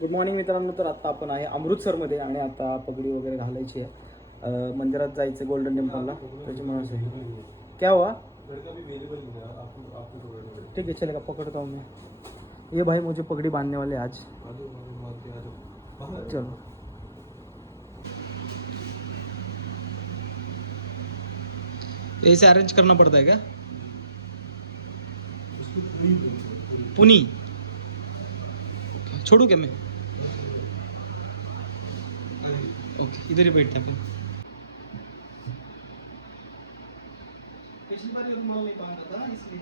Good morning मित्रांनो. तर आता आपण आहे अमृतसरमध्ये आणि आता पगडी वगैरे घालायची आहे. मंदिरात जायचं गोल्डन टेम्पलला. त्याच्यामुळे आहे क्या हुआ? ठीक है चलेगा, पकड़ता हूँ मैं. ये भाई मुझे पगड़ी बांधने वाले आज. चलो ऐसे अरेंज करना पड़ता है क्या? पुनी छोड़ू क्या मैं? ओके इधर ही बैठता फिर. पिछली बार माल नहीं काम करता ना इसलिए.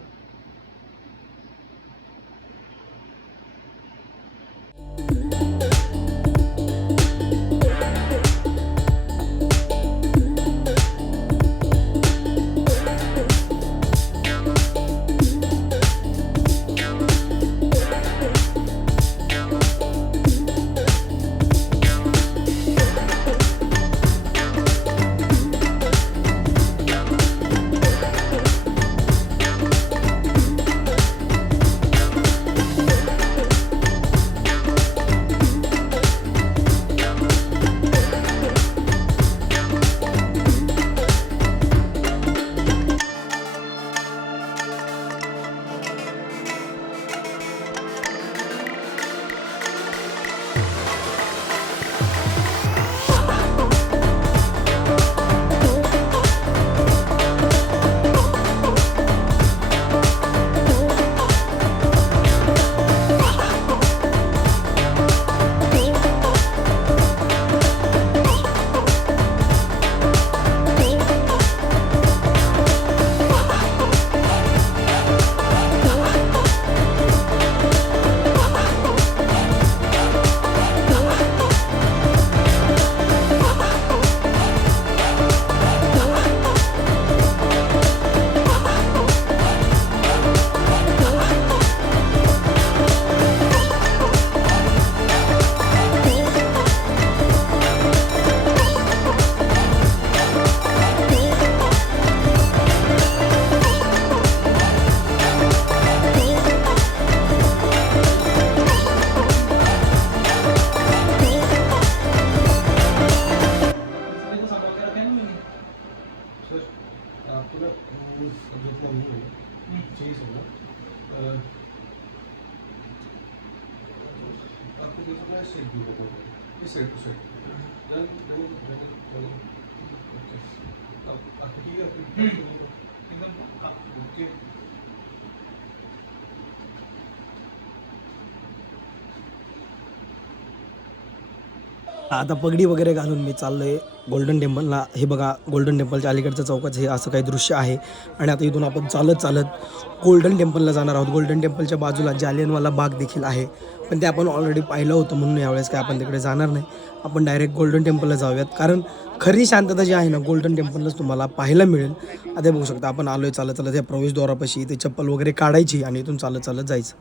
आता पगडी वगैरे घालून मी चाललोय गोल्डन टेम्पलला. हे बघा गोल्डन टेम्पलच्या अलीकडच्या चौकाचं हे असं काही दृश्य आहे. आणि आता इथून आपण चालत चालत गोल्डन टेम्पलला जाणार आहोत. गोल्डन टेम्पलच्या बाजूला जालियनवाला बाग देखील आहे, पण ते आपण ऑलरेडी पाहिलं होतं म्हणून यावेळेस काय आपण तिकडे जाणार नाही. आपण डायरेक्ट गोल्डन टेम्पलला जाऊयात, कारण खरी शांतता जी आहे ना गोल्डन टेम्पललाच तुम्हाला पाहायला मिळेल. आता बघू शकता आपण आलोय चालत चालत या प्रवेशद्वारापाशी. ते चप्पल वगैरे काढायची आणि इथून चालत चालत जायचं.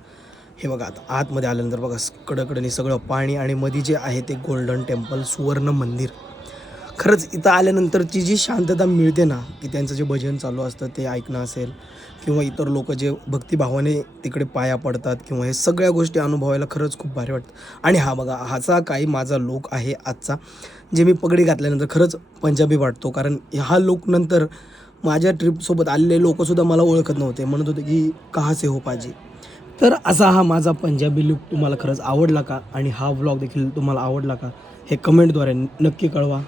हे बघा आता आतमध्ये आल्यानंतर बघा कडकडनी सगळं पाणी आणि मध्ये जे आहे ते गोल्डन टेम्पल सुवर्ण मंदिर. खरंच इथं आल्यानंतरची जी शांतता मिळते ना, की त्यांचं जे भजन चालू असतं ते ऐकणं असेल किंवा इतर लोक जे भक्तिभावाने तिकडे पाया पडतात किंवा हे सगळ्या गोष्टी अनुभवायला खरंच खूप भारी वाटतं. आणि हा बघा हाचा काही माझा लोक आहे आजचा, जे मी पगडी घातल्यानंतर खरंच पंजाबी वाटतो. कारण हा लोक नंतर माझ्या ट्रिपसोबत आलेले लोकसुद्धा मला ओळखत नव्हते, म्हणत होते की कहा से हो पाजी. तर असा हा माझा पंजाबी लुक तुम्हाला खरंच आवडला का? आणि हा व्लॉग देखील तुम्हाला आवडला का? हे कमेंटद्वारे नक्की कळवा.